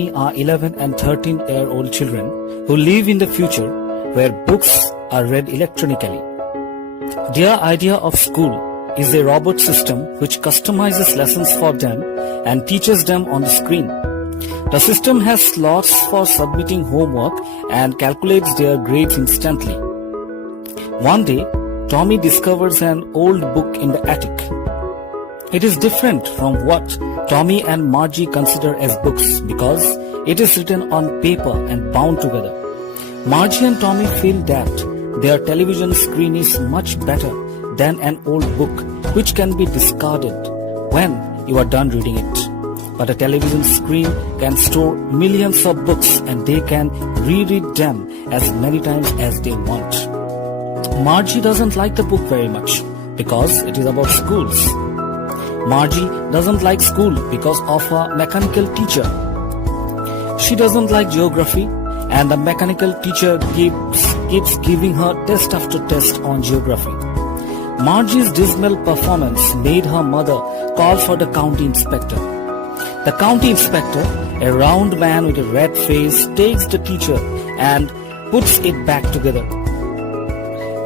Tommy are 11 and 13-year-old children who live in the future where books are read electronically. Their idea of school is a robot system which customizes lessons for them and teaches them on the screen. The system has slots for submitting homework and calculates their grades instantly. One day, Tommy discovers an old book in the attic. It is different from what Tommy and Margie consider as books because it is written on paper and bound together. Margie and Tommy feel that their television screen is much better than an old book which can be discarded when you are done reading it. But a television screen can store millions of books and they can reread them as many times as they want. Margie doesn't like the book very much because it is about schools. Margie doesn't like school because of a mechanical teacher. She doesn't like geography and the mechanical teacher keeps giving her test after test on geography. Margie's dismal performance made her mother call for the county inspector. The county inspector, a round man with a red face, takes the teacher and puts it back together.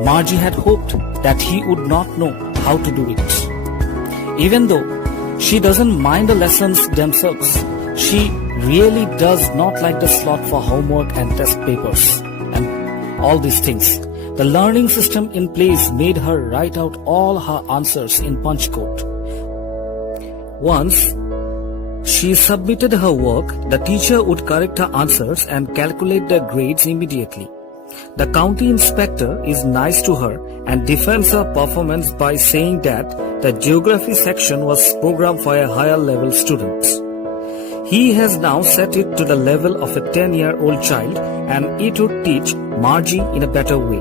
Margie had hoped that he would not know how to do it. Even though she doesn't mind the lessons themselves, she really does not like the slot for homework and test papers and all these things. The learning system in place made her write out all her answers in punch code. Once she submitted her work, the teacher would correct her answers and calculate the grades immediately. The county inspector is nice to her and defends her performance by saying that the geography section was programmed for a higher level student. He has now set it to the level of a 10-year-old child and it would teach Margie in a better way.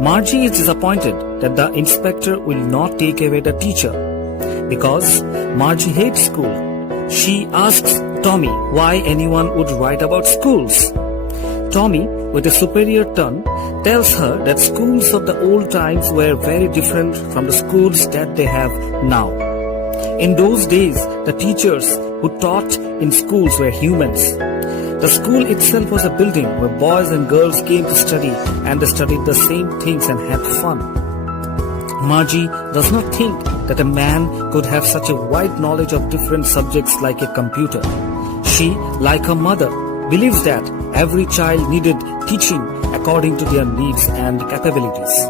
Margie is disappointed that the inspector will not take away the teacher. Because Margie hates school, she asks Tommy why anyone would write about schools. Tommy, with a superior tone, tells her that schools of the old times were very different from the schools that they have now. In those days, the teachers who taught in schools were humans. The school itself was a building where boys and girls came to study and they studied the same things and had fun. Margie does not think that a man could have such a wide knowledge of different subjects like a computer. She, like her mother, believes that every child needed teaching according to their needs and capabilities.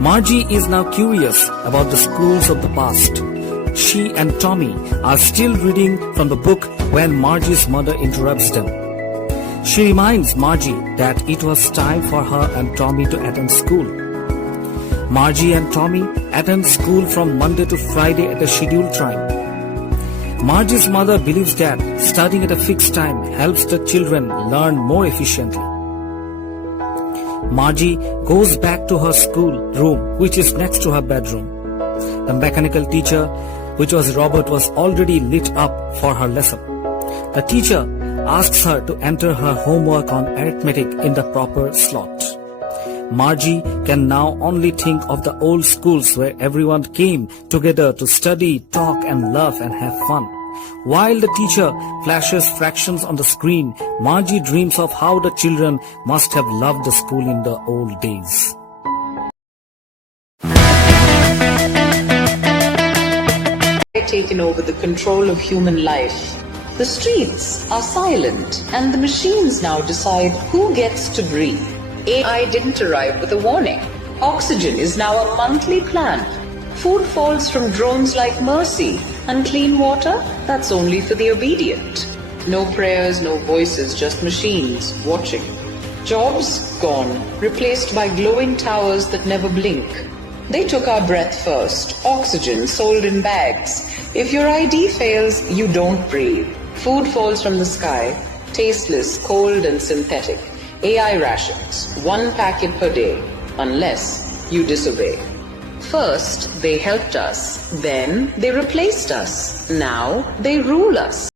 Margie is now curious about the schools of the past. She and Tommy are still reading from the book when Margie's mother interrupts them. She reminds Margie that it was time for her and Tommy to attend school. Margie and Tommy attend school from Monday to Friday at a scheduled time. Margie's mother believes that studying at a fixed time helps the children learn more efficiently. Margie goes back to her school room, which is next to her bedroom. The mechanical teacher, which was Robert, was already lit up for her lesson. The teacher asks her to enter her homework on arithmetic in the proper slot. Margie can now only think of the old schools where everyone came together to study, talk and laugh and have fun. While the teacher flashes fractions on the screen, Margie dreams of how the children must have loved the school in the old days. Taken over the control of human life. The streets are silent and the machines now decide who gets to breathe. AI didn't arrive with a warning. Oxygen is now a monthly plan. Food falls from drones like Mercy. And clean water? That's only for the obedient. No prayers, no voices, just machines watching. Jobs gone, replaced by glowing towers that never blink. They took our breath first, oxygen sold in bags. If your ID fails, you don't breathe. Food falls from the sky, tasteless, cold and synthetic. AI rations, 1 packet per day, unless you disobey. First, they helped us, then they replaced us, now they rule us.